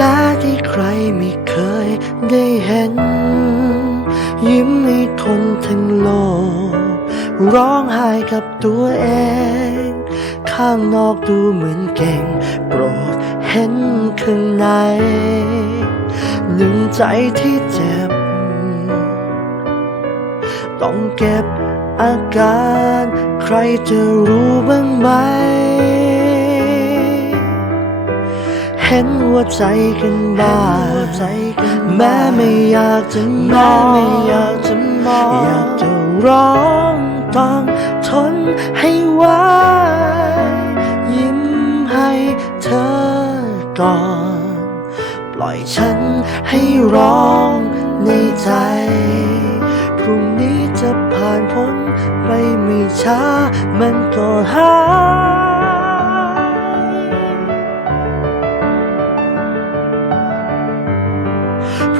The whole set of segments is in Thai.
แผลที่ใครไม่เคยได้เห็น ยิ้มให้คนทั้งโลก ร้องไห้กับตัวเอง ข้างนอกดูเหมือนเก่ง โปรดเห็นข้างใน หนึ่งใจที่เจ็บ ต้องเก็บอาการ ใครจะรู้บ้างไหม เห็นหัวใจกันบ้างแม้ไม่อยากจะมองไม่อยากจะมองอยากจะร้องต้องทนให้ไหวยิ้มให้เธอก่อน ปล่อยฉันให้ร้องในใจ พรุ่งนี้จะผ่านพ้นไปไม่ช้ามันก็หาย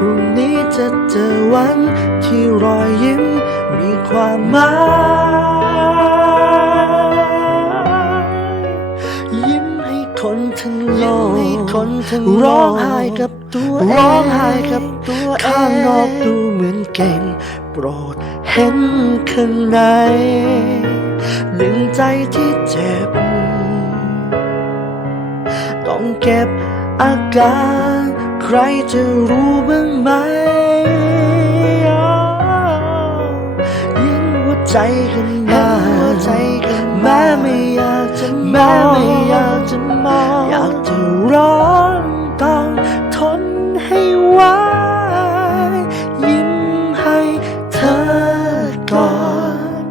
รุ่งนี้จะเจอวันที่รอยยิ้มมีความหมาย ยิ้มให้คนทั้งโลกร้องไห้กับตัวเองร้องไห้กับตัวข้างนอกดูเหมือนเก่ง โปรดเห็นข้างในหนึ่งใจที่เจ็บ ต้องเก็บอาการ รจะรู้บ้างไหมยินหัวใจกันมาแม้ไม่อยากจะมองไม่อยากจะมองอยากจะร้องต้องทนให้ไหวยิ้มให้เธอก่อน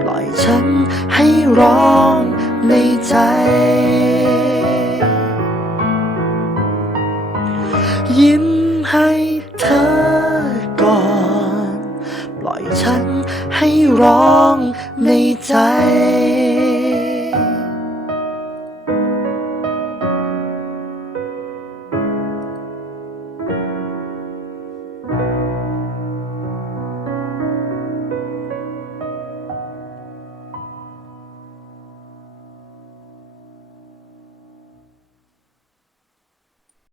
ปล่อยฉันให้ร้องในใจ ยิ้มให้เธอก่อน ปล่อยฉันให้ร้องในใจ